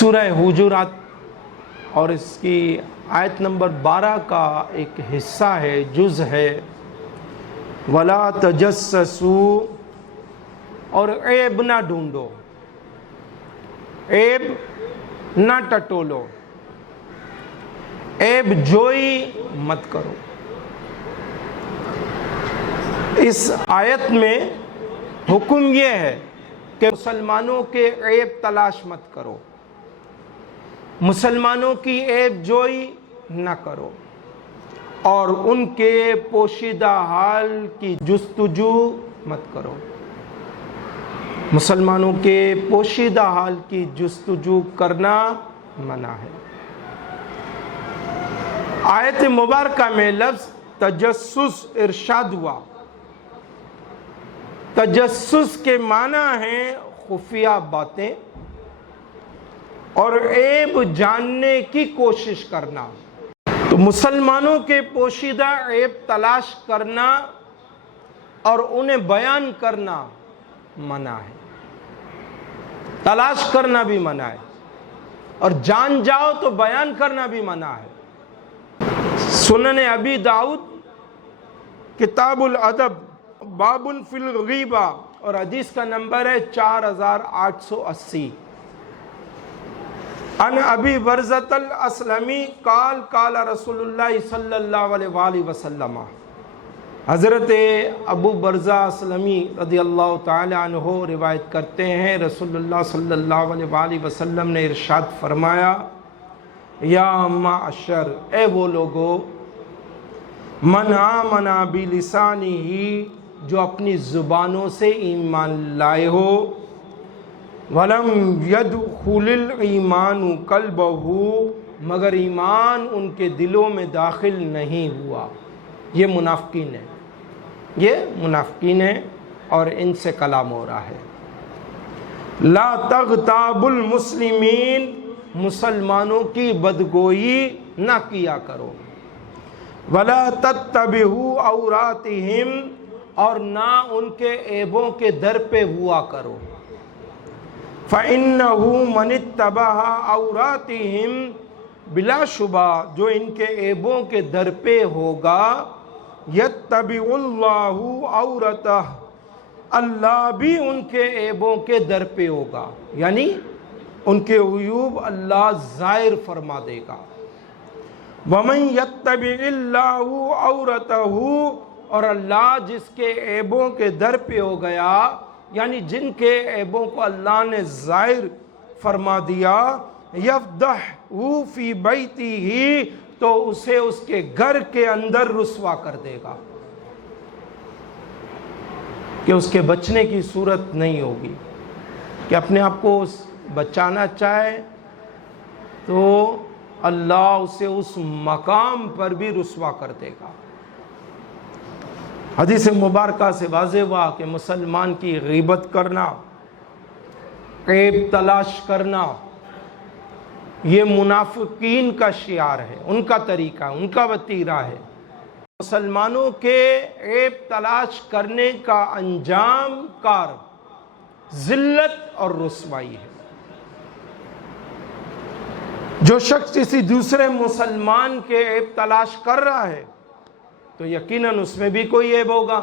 سورہ حجرات اور اس کی آیت نمبر 12 کا ایک حصہ ہے، جز ہے، وَلَا تَجَسَّسُوا، اور عیب نہ ڈھونڈو، عیب نہ ٹٹولو، عیب جوئی مت کرو۔ اس آیت میں حکم یہ ہے کہ مسلمانوں کے عیب تلاش مت کرو، مسلمانوں کی عیب جوئی نہ کرو، اور ان کے پوشیدہ حال کی جستجو مت کرو۔ مسلمانوں کے پوشیدہ حال کی جستجو کرنا منع ہے۔ آیت مبارکہ میں لفظ تجسس ارشاد ہوا۔ تجسس کے معنی ہیں خفیہ باتیں اور عیب جاننے کی کوشش کرنا۔ تو مسلمانوں کے پوشیدہ عیب تلاش کرنا اور انہیں بیان کرنا منع ہے، تلاش کرنا بھی منع ہے، اور جان جاؤ تو بیان کرنا بھی منع ہے۔ سنن ابی داؤد کتاب الادب باب فی الغیبہ اور حدیث کا نمبر ہے 4880۔ عن ابی برزۃ الاسلمی قال قال رسول اللہ صلی اللہ علیہ وآلہ وسلم، حضرت ابو برزہ اسلمی رضی اللہ تعالی عنہ روایت کرتے ہیں، رسول اللہ صلی اللہ علیہ وآلہ وسلم نے ارشاد فرمایا، یا معشر، اے وہ لوگو، من آمن بلسانہ، جو اپنی زبانوں سے ایمان لائے ہو، وَلَمْ يَدْخُلِ الْإِيمَانُ قَلْبَهُ، مگر ایمان ان کے دلوں میں داخل نہیں ہوا۔ یہ منافقین ہیں، یہ منافقین ہیں، اور ان سے کلام ہو رہا ہے۔ لا تغتاب المسلمین، مسلمانوں کی بدگوئی نہ کیا کرو۔ ولا تتبعوا عوراتہم، اور نہ ان کے عیبوں کے در پہ ہوا کرو۔ فَإِنَّهُ مَنِ اتَّبَعَ عَوْرَاتِهِمْ، بلا شبہ جو ان کے عیبوں کے در پہ ہوگا، يَتَّبِعُ اللَّهُ عَوْرَتَهُ، اللہ بھی ان کے عیبوں کے در پہ ہوگا، یعنی ان کے عیوب اللہ ظاہر فرما دے گا۔ وَمَنْ يَتَّبِعِ اللَّهُ عَوْرَتَهُ، اور اللہ جس کے عیبوں کے در پہ ہو گیا، یعنی جن کے عیبوں کو اللہ نے ظاہر فرما دیا، یفضحہ فی بیتہ، تو اسے اس کے گھر کے اندر رسوا کر دے گا، کہ اس کے بچنے کی صورت نہیں ہوگی۔ کہ اپنے آپ کو بچانا چاہے تو اللہ اسے اس مقام پر بھی رسوا کر دے گا۔ حدیث مبارکہ سے واضح ہوا کہ مسلمان کی غیبت کرنا، عیب تلاش کرنا، یہ منافقین کا شعار ہے، ان کا طریقہ، ان کا وتیرہ ہے۔ مسلمانوں کے عیب تلاش کرنے کا انجام کار ذلت اور رسوائی ہے۔ جو شخص کسی دوسرے مسلمان کے عیب تلاش کر رہا ہے تو یقیناً اس میں بھی کوئی عیب ہوگا،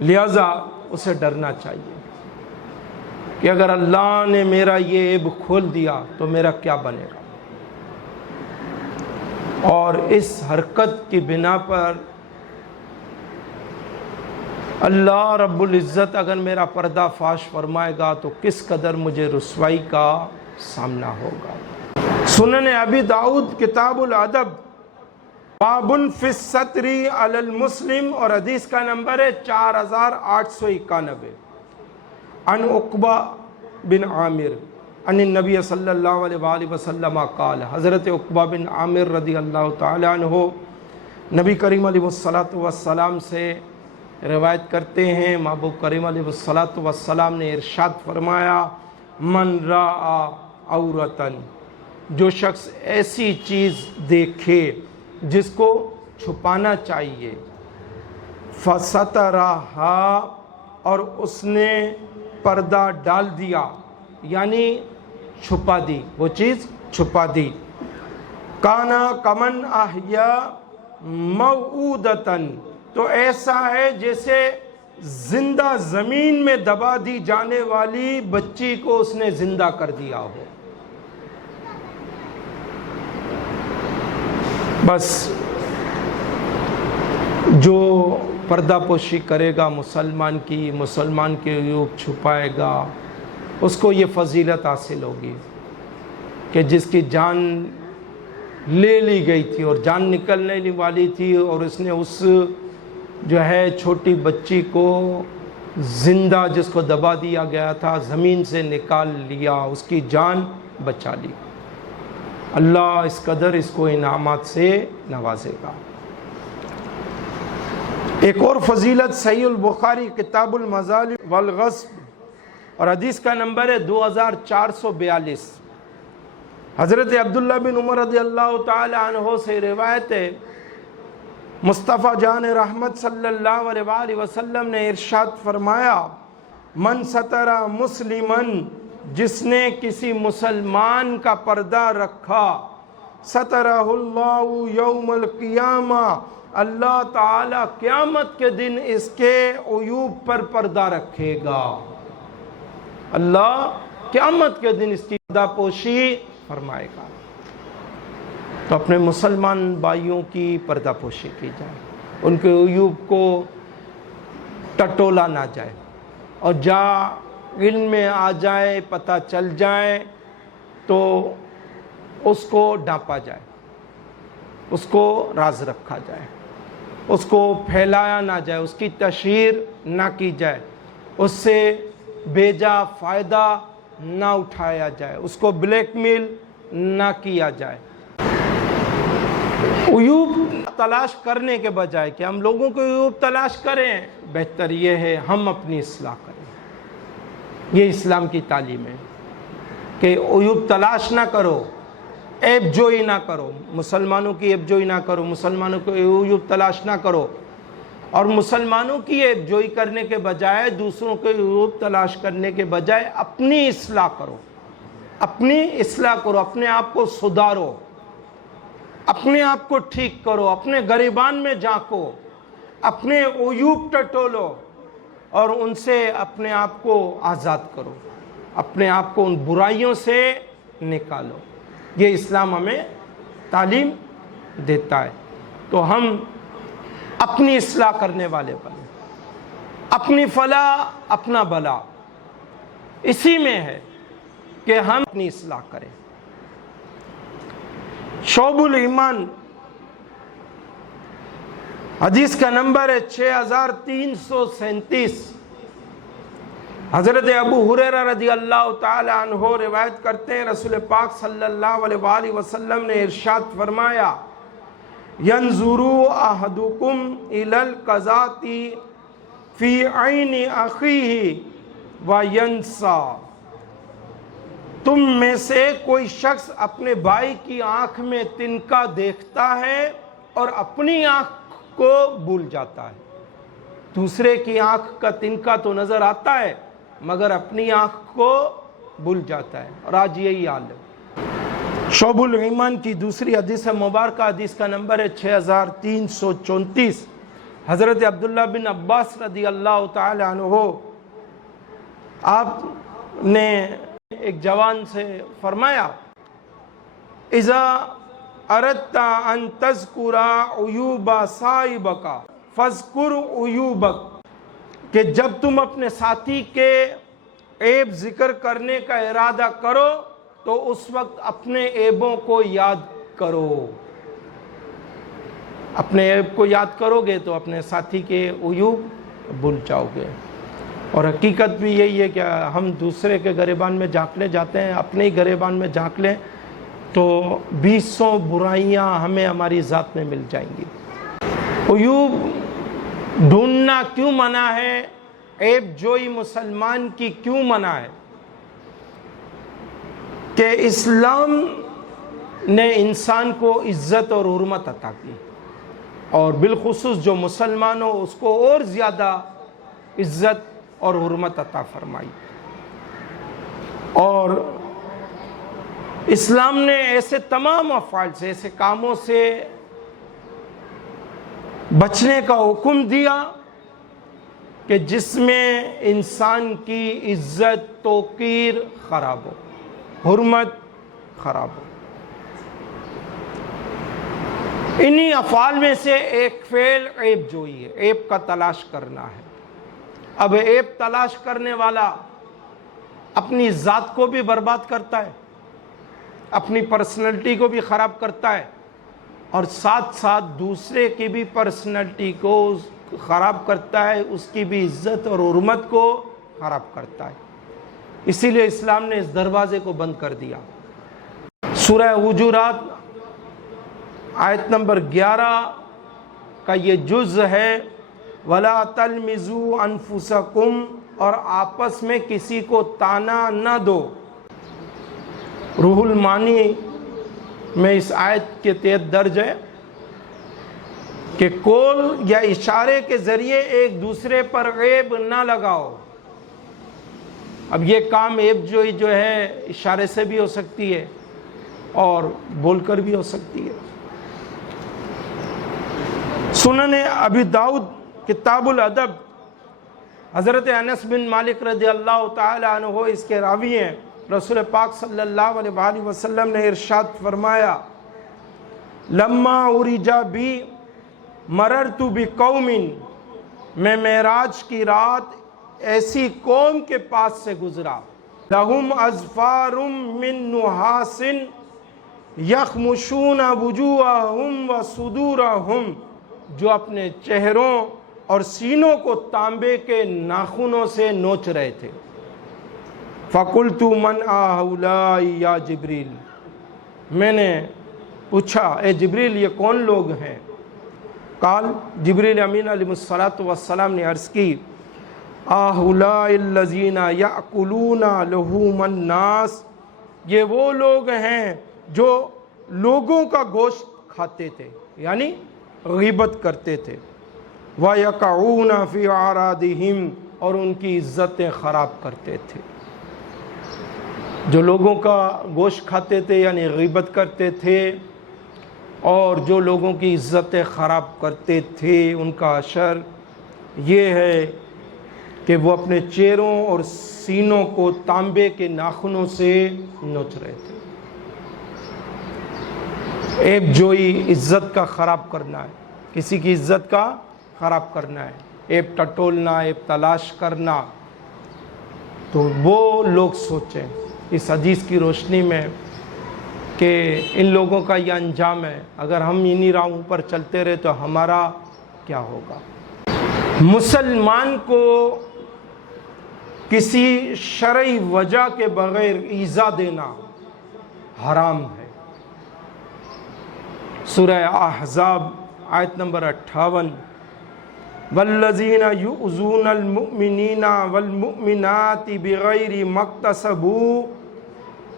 لہذا اسے ڈرنا چاہیے کہ اگر اللہ نے میرا یہ عیب کھول دیا تو میرا کیا بنے گا۔ اور اس حرکت کی بنا پر اللہ رب العزت اگر میرا پردہ فاش فرمائے گا تو کس قدر مجھے رسوائی کا سامنا ہوگا۔ سنن ابی داؤد کتاب الادب باب فی الستر علی المسلم اور حدیث کا نمبر ہے 4891۔ عن عقبہ بن عامر عن النبی صلی اللہ علیہ وآلہ وسلم قال، حضرت عقبہ بن عامر رضی اللہ تعالی عنہ نبی کریم علیہ السلام سے روایت کرتے ہیں، محبوب کریم علیہ السلام نے ارشاد فرمایا، من راء عورتن، جو شخص ایسی چیز دیکھے جس کو چھپانا چاہیے، فَسَتَرَهَا، اور اس نے پردہ ڈال دیا، یعنی چھپا دی، وہ چیز چھپا دی۔ کانا کمن احیا موعودتن، تو ایسا ہے جیسے زندہ زمین میں دبا دی جانے والی بچی کو اس نے زندہ کر دیا ہو۔ بس جو پردہ پوشی کرے گا مسلمان کی، مسلمان کے عیوب چھپائے گا، اس کو یہ فضیلت حاصل ہوگی کہ جس کی جان لے لی گئی تھی اور جان نکلنے والی تھی، اور اس نے اس جو ہے چھوٹی بچی کو زندہ، جس کو دبا دیا گیا تھا، زمین سے نکال لیا، اس کی جان بچا لی۔ اللہ اس قدر اس کو انعامات سے نوازے گا۔ ایک اور فضیلت صحیح البخاری کتاب المظالم والغصب اور حدیث کا نمبر ہے 2442۔ حضرت عبداللہ بن عمر رضی اللہ تعالی عنہ سے روایت ہے، مصطفیٰ جان رحمت صلی اللہ علیہ وآلہ وسلم نے ارشاد فرمایا، من ستر مسلمن، جس نے کسی مسلمان کا پردہ رکھا، سترہ اللہ یوم القیامہ، اللہ تعالی قیامت کے دن اس کے عیوب پر پردہ رکھے گا۔ اللہ قیامت کے دن اس کی پردہ پوشی فرمائے گا۔ تو اپنے مسلمان بھائیوں کی پردہ پوشی کی جائے، ان کے عیوب کو ٹٹولا نہ جائے، اور علم میں آ جائے، پتہ چل جائے تو اس کو ڈانپا جائے، اس کو راز رکھا جائے، اس کو پھیلایا نہ جائے، اس کی تشہیر نہ کی جائے، اس سے بیجا فائدہ نہ اٹھایا جائے، اس کو بلیک میل نہ کیا جائے۔ عیوب تلاش کرنے کے بجائے کہ ہم لوگوں کو عیوب تلاش کریں، بہتر یہ ہے ہم اپنی اصلاح کریں۔ یہ اسلام کی تعلیم ہے کہ عیوب تلاش نہ کرو، عیب جوئی نہ کرو، مسلمانوں کی عیب جوئی نہ کرو، مسلمانوں کو عیوب تلاش نہ کرو، اور مسلمانوں کی عیب جوئی کرنے کے بجائے، دوسروں کے عیوب تلاش کرنے کے بجائے اپنی اصلاح کرو، اپنی اصلاح کرو، اپنے آپ کو سدھارو، اپنے آپ کو ٹھیک کرو، اپنے گریبان میں جھانکو، اپنے عیوب ٹٹولو اور ان سے اپنے آپ کو آزاد کرو، اپنے آپ کو ان برائیوں سے نکالو۔ یہ اسلام ہمیں تعلیم دیتا ہے۔ تو ہم اپنی اصلاح کرنے والے بنیں، اپنی فلاح اپنا بلا، اسی میں ہے کہ ہم اپنی اصلاح کریں۔ شعب الایمان حدیث کا نمبر ہے 6337۔ حضرت ابو ہریرہ رضی اللہ تعالی عنہ روایت کرتے ہیں، رسول پاک صلی اللہ علیہ وآلہ وسلم نے ارشاد فرمایا، ينظر احدکم الی القذاۃ فی عین اخیہ وینسیٰ، تم میں سے کوئی شخص اپنے بھائی کی آنکھ میں تنکا دیکھتا ہے اور اپنی آنکھ کو بھول جاتا ہے۔ دوسرے کی آنکھ کا تنکا تو نظر آتا ہے مگر اپنی آنکھ کو بھول جاتا ہے، اور آج یہی حال ہے۔ شعب الایمان کی دوسری حدیث مبارکہ، حدیث کا نمبر ہے 6334۔ حضرت عبداللہ بن عباس رضی اللہ تعالی عنہ، آپ نے ایک جوان سے فرمایا، اذا اردت ان تذکر عیوب صاحبک فاذکر عیوبک، کہ جب تم اپنے ساتھی کے عیب ذکر کرنے کا ارادہ کرو تو اس وقت اپنے عیبوں کو یاد کرو۔ اپنے عیب کو یاد کرو گے تو اپنے ساتھی کے عیوب بھول جاؤ گے۔ اور حقیقت بھی یہی ہے کہ ہم دوسرے کے گریبان میں جھانکنے جاتے ہیں، اپنے ہی گریبان میں جھانک لیں تو 200 برائیاں ہمیں ہماری ذات میں مل جائیں گی۔ عیوب ڈھونڈنا کیوں منع ہے؟ عیب جوئی مسلمان کی کیوں منع ہے؟ کہ اسلام نے انسان کو عزت اور حرمت عطا کی، اور بالخصوص جو مسلمان ہو اس کو اور زیادہ عزت اور حرمت عطا فرمائی۔ اور اسلام نے ایسے تمام افعال سے، ایسے کاموں سے بچنے کا حکم دیا کہ جس میں انسان کی عزت توقیر خراب ہو، حرمت خراب ہو۔ انہی افعال میں سے ایک فعل عیب جوئی ہے، عیب کا تلاش کرنا ہے۔ اب عیب تلاش کرنے والا اپنی ذات کو بھی برباد کرتا ہے، اپنی پرسنالٹی کو بھی خراب کرتا ہے، اور ساتھ ساتھ دوسرے کی بھی پرسنالٹی کو خراب کرتا ہے، اس کی بھی عزت اور حرمت کو خراب کرتا ہے۔ اسی لیے اسلام نے اس دروازے کو بند کر دیا۔ سورہ حجرات آیت نمبر 11 کا یہ جز ہے، وَلَا تَلْمِزُوا أَنفُسَكُمْ، اور آپس میں کسی کو تانا نہ دو۔ روح المعانی میں اس آیت کے تحت درج ہے کہ قول یا اشارے کے ذریعے ایک دوسرے پر عیب نہ لگاؤ۔ اب یہ کام عیب جوئی جو ہے اشارے سے بھی ہو سکتی ہے اور بول کر بھی ہو سکتی ہے۔ سنن ابی داؤد کتاب الادب، حضرت انس بن مالک رضی اللہ تعالی عنہ اس کے راوی ہیں، رسول پاک صلی اللہ علیہ وآلہ وسلم نے ارشاد فرمایا، لما عرج بی مررت بقوم، میں معراج کی رات ایسی قوم کے پاس سے گزرا، لہم اظفار من نحاس یخمشون وجوہہم وصدورہم، جو اپنے چہروں اور سینوں کو تانبے کے ناخنوں سے نوچ رہے تھے۔ فَقُلْتُ مَنْ هَؤُلَاءِ یا جبریل، میں نے پوچھا اے جبریل یہ کون لوگ ہیں؟ قال، جبریل امین علیہ السلام نے عرض کی، هَؤُلَاءِ الَّذِينَ يَأْكُلُونَ لُحُومَ النَّاسِ، یہ وہ لوگ ہیں جو لوگوں کا گوشت کھاتے تھے، یعنی غیبت کرتے تھے، وَيَقَعُونَ فِي أَعْرَاضِهِمْ، اور ان کی عزتیں خراب کرتے تھے۔ جو لوگوں کا گوشت کھاتے تھے یعنی غیبت کرتے تھے، اور جو لوگوں کی عزتیں خراب کرتے تھے، ان کا اشر یہ ہے کہ وہ اپنے چہروں اور سینوں کو تانبے کے ناخنوں سے نوچ رہے تھے۔ عیب جوئی عزت کا خراب کرنا ہے، کسی کی عزت کا خراب کرنا ہے، عیب ٹٹولنا، عیب تلاش کرنا۔ تو وہ لوگ سوچیں اس حدیث کی روشنی میں کہ ان لوگوں کا یہ انجام ہے، اگر ہم انہی راہوں پر چلتے رہے تو ہمارا کیا ہوگا۔ مسلمان کو کسی شرعی وجہ کے بغیر ایذا دینا حرام ہے۔ سورہ احزاب آیت نمبر 58، والذین یؤذون المؤمنین والمؤمنات بغیر ما اکتسبوا،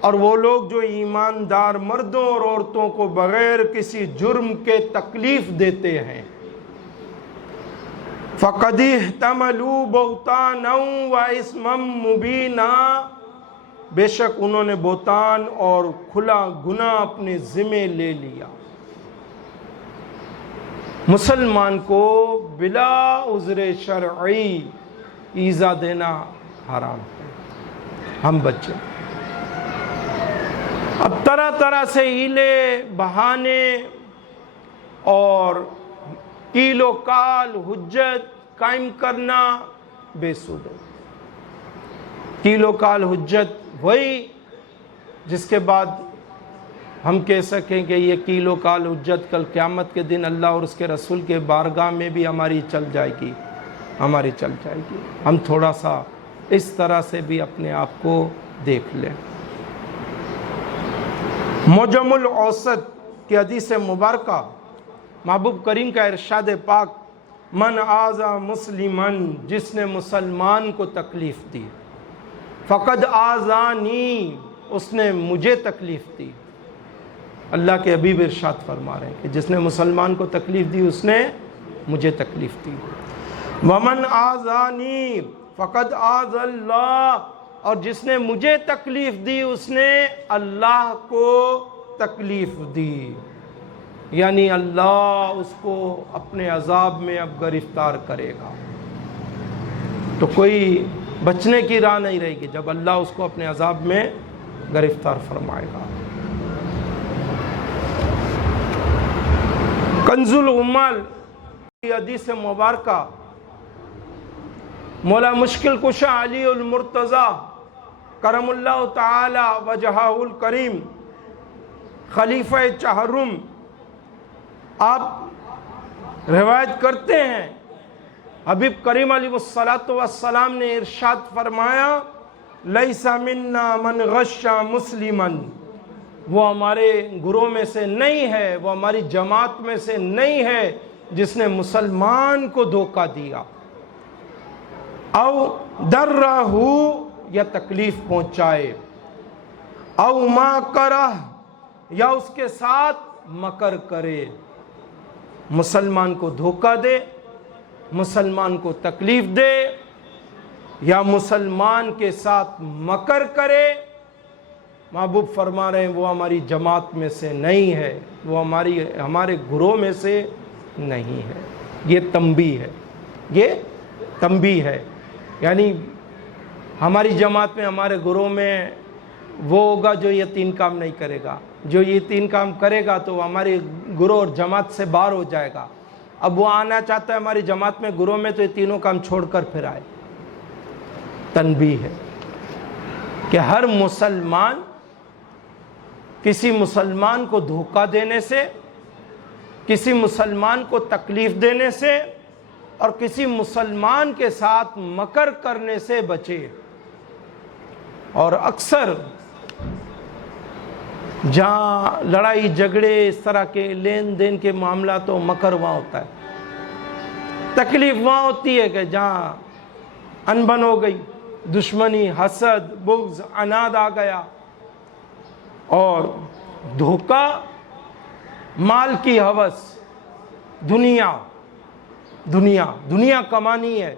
اور وہ لوگ جو ایماندار مردوں اور عورتوں کو بغیر کسی جرم کے تکلیف دیتے ہیں، فقد احتملوا بہتانا واثما مبینا، بے شک انہوں نے بہتان اور کھلا گناہ اپنے ذمے لے لیا۔ مسلمان کو بلا عذر شرعی ایذا دینا حرام ہے، ہم بچیں۔ اب طرح طرح سے ہیلے بہانے اور کیل و کال حجت قائم کرنا بے سود ہے۔ کیل و کال حجت وہی جس کے بعد ہم کہہ سکیں کہ یہ کیل و کال حجت کل قیامت کے دن اللہ اور اس کے رسول کے بارگاہ میں بھی ہماری چل جائے گی، ہماری چل جائے گی۔ ہم تھوڑا سا اس طرح سے بھی اپنے آپ کو دیکھ لیں۔ معجم الاوسط کی حدیث مبارکہ محبوب کریم کا ارشاد پاک، من آذا مسلمن، جس نے مسلمان کو تکلیف دی، فقد آذانی، اس نے مجھے تکلیف دی۔ اللہ کے حبیب ارشاد فرما رہے ہیں کہ جس نے مسلمان کو تکلیف دی اس نے مجھے تکلیف دی۔ ومن آذانی فقد آذ اللہ، اور جس نے مجھے تکلیف دی اس نے اللہ کو تکلیف دی، یعنی اللہ اس کو اپنے عذاب میں اب گرفتار کرے گا۔ تو کوئی بچنے کی راہ نہیں رہے گی جب اللہ اس کو اپنے عذاب میں گرفتار فرمائے گا۔ کنز العمال کی حدیث مبارکہ مولا مشکل کشا علی المرتضی کرم اللہ تعالی وجہہ الکریم خلیفہ چہرم آپ روایت کرتے ہیں، حبیب کریم علیہ السلام نے ارشاد فرمایا لیس منا من غش مسلما، وہ ہمارے گروہ میں سے نہیں ہے، وہ ہماری جماعت میں سے نہیں ہے جس نے مسلمان کو دھوکہ دیا، او درہ یا تکلیف پہنچائے، او ما کرہ یا اس کے ساتھ مکر کرے، مسلمان کو دھوکہ دے، مسلمان کو تکلیف دے یا مسلمان کے ساتھ مکر کرے، محبوب فرما رہے ہیں وہ ہماری جماعت میں سے نہیں ہے، وہ ہمارے گروہ میں سے نہیں ہے۔ یہ تنبیہ ہے، یہ تنبیہ ہے، یعنی ہماری جماعت میں ہمارے گروہ میں وہ ہوگا جو یہ تین کام نہیں کرے گا، جو یہ تین کام کرے گا تو وہ ہماری گروہ اور جماعت سے باہر ہو جائے گا۔ اب وہ آنا چاہتا ہے ہماری جماعت میں گروہ میں تو یہ تینوں کام چھوڑ کر پھر آئے۔ تنبیہ ہے کہ ہر مسلمان کسی مسلمان کو دھوکہ دینے سے، کسی مسلمان کو تکلیف دینے سے اور کسی مسلمان کے ساتھ مکر کرنے سے بچے۔ اور اکثر جہاں لڑائی جھگڑے اس طرح کے لین دین کے معاملات و مکر وہاں ہوتا ہے، تکلیف وہاں ہوتی ہے کہ جہاں انبن ہو گئی، دشمنی، حسد، بغض، عناد آ گیا، اور دھوکہ، مال کی ہوس، دنیا کمانی ہے۔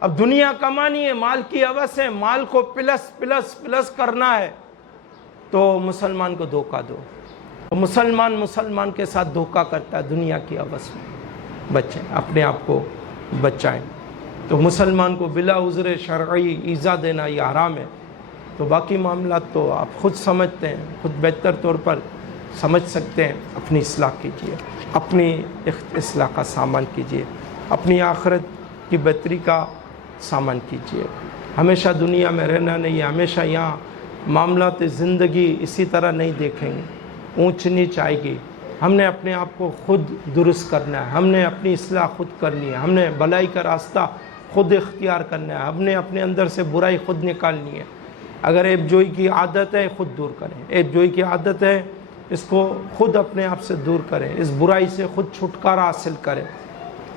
اب دنیا کمانی ہے، مال کی ہوس ہے، مال کو پلس کرنا ہے، تو مسلمان کو دھوکہ دو۔ مسلمان کے ساتھ دھوکہ کرتا ہے دنیا کی ہوس میں، بچیں اپنے آپ کو بچائیں۔ تو مسلمان کو بلا عذر شرعی ایذا دینا یہ حرام ہے۔ تو باقی معاملات تو آپ خود سمجھتے ہیں، خود بہتر طور پر سمجھ سکتے ہیں۔ اپنی اصلاح کیجیے، اپنی اصلاح کا سامان کیجیے، اپنی آخرت کی بہتری کا سامان کیجیے۔ ہمیشہ دنیا میں رہنا نہیں ہے، ہمیشہ یہاں معاملات زندگی اسی طرح نہیں دیکھیں گے، اونچ نیچ آئے گی۔ ہم نے اپنے آپ کو خود درست کرنا ہے، ہم نے اپنی اصلاح خود کرنی ہے، ہم نے بھلائی کا راستہ خود اختیار کرنا ہے، ہم نے اپنے اندر سے برائی خود نکالنی ہے۔ اگر عیب جوئی کی عادت ہے خود دور کریں، عیب جوئی کی عادت ہے اس کو خود اپنے آپ سے دور کریں، اس برائی سے خود چھٹکارا حاصل کریں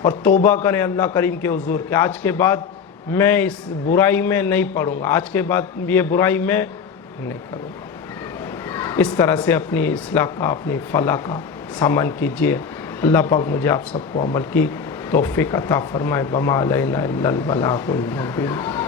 اور توبہ کریں اللہ کریم کے حضور کہ آج کے بعد میں اس برائی میں نہیں پڑوں گا، آج کے بعد یہ برائی میں نہیں کروں گا۔ اس طرح سے اپنی اصلاح کا، اپنی فلاح کا سامان کیجیے۔ اللہ پاک مجھے آپ سب کو عمل کی توفیق عطا فرمائے۔ وما علینا الا البلاغ المبین۔